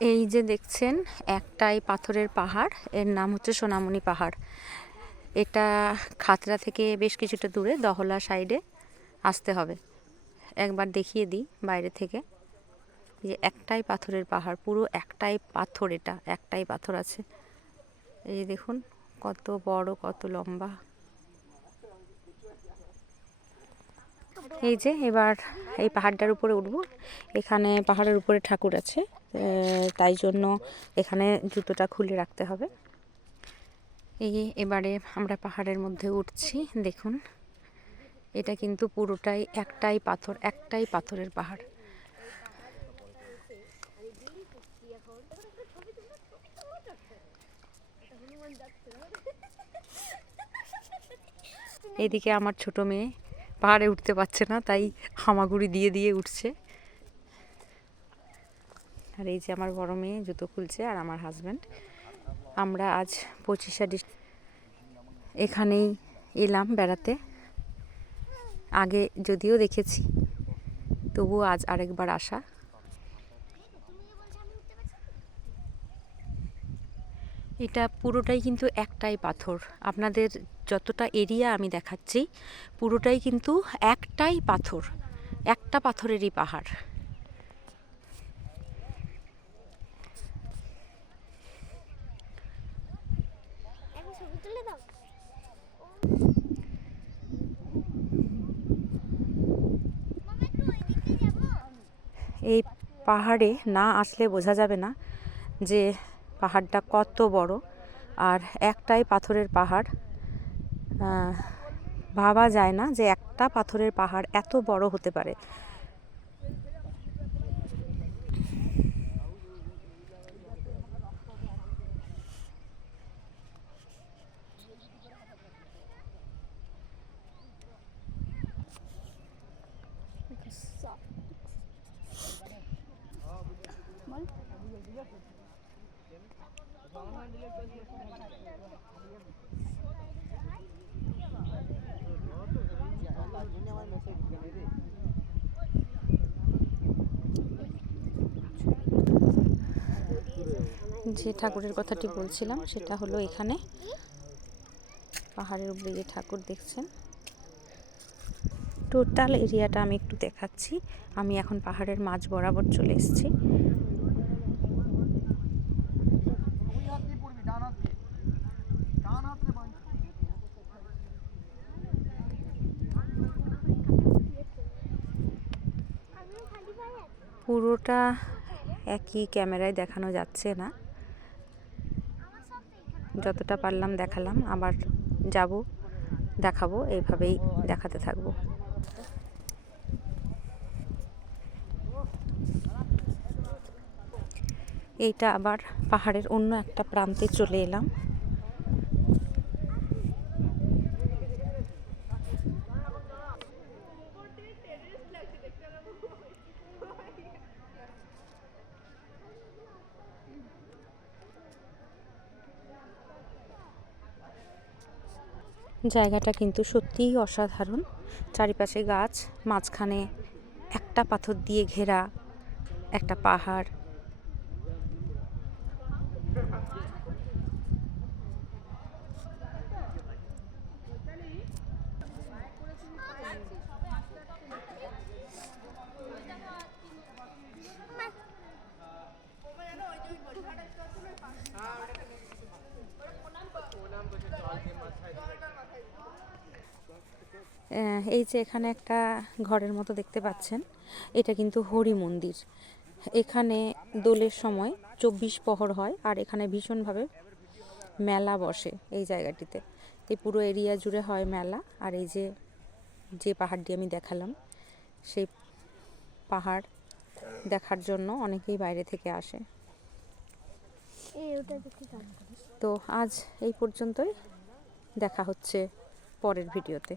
এই যে দেখছেন একটাই পাথরের পাহাড়, এর নাম হচ্ছে সোনামণি পাহাড়। এটা খাতড়া থেকে বেশ কিছুটা দূরে দহলা সাইডে আসতে হবে। একবার দেখিয়ে দিই বাইরে থেকে, যে একটাই পাথরের পাহাড়, পুরো একটাই পাথর, এটা একটাই পাথর আছে। এই দেখুন কত বড়, কত লম্বা। এই যে এবার এই পাহাড়টার উপরে উঠব। এখানে পাহাড়ের উপরে ঠাকুর আছে, তাই জন্য এখানে জুতোটা খুলে রাখতে হবে। এবারে আমরা পাহাড়ের মধ্যে উঠছি। দেখুন এটা কিন্তু পুরোটাই একটাই পাথর, একটাই পাথরের পাহাড়। এদিকে আমার ছোট মেয়ে পাহাড়ে উঠতে পারছে না, তাই হামাগুড়ি দিয়ে দিয়ে উঠছে। আর এই যে আমার বড় মেয়ে জুতো খুলছে, আর আমার হাজব্যান্ড। আমরা আজ 25শে ডিসেম্বর এখানেই এলাম বেড়াতে। আগে যদিও দেখেছি, তবুও আজ আরেকবার আসা। এটা পুরোটাই কিন্তু একটাই পাথর। আপনাদের যতটা এরিয়া আমি দেখাচ্ছি পুরোটাই কিন্তু একটাই পাথর, একটা পাথরেরই পাহাড়। এই পাহাড়ে না আসলে বোঝা যাবে না যে পাহাড়টা কত বড়, আর একটাই পাথরের পাহাড়। ভাবা যায় না যে একটা পাথরের পাহাড় এত বড় হতে পারে। যে ঠাকুরের কথাটি বলছিলাম সেটা হলো এখানে পাহাড়ের উপরে যে ঠাকুর দেখছেন। টোটাল এরিয়াটা আমি একটু দেখাচ্ছি। আমি এখন পাহাড়ের মাঝ বরাবর চলে এসেছি। পুরোটা একই ক্যামেরায় দেখানো যাচ্ছে না, যতটা পারলাম দেখালাম, আবার যাব, দেখাবো, এইভাবেই দেখাতে থাকবো। এইটা আবার পাহাড়ের অন্য একটা প্রান্তে চলে এলাম। জায়গাটা কিন্তু সত্যিই অসাধারণ। চারিপাশে গাছ, মাঝখানে একটা পাথর দিয়ে ঘেরা একটা পাহাড়। এই যে এখানে একটা ঘরের মতো দেখতে পাচ্ছেন, এটা কিন্তু হরি মন্দির। এখানে দোলের সময় 24 প্রহর হয়, আর এখানে ভীষণভাবে মেলা বসে এই জায়গাটিতে। এই পুরো এরিয়া জুড়ে হয় মেলা। আর এই যে যে পাহাড়টি আমি দেখালাম, সেই পাহাড় দেখার জন্য অনেকেই বাইরে থেকে আসে। তো আজ এই পর্যন্তই, দেখা হচ্ছে পরের ভিডিওতে।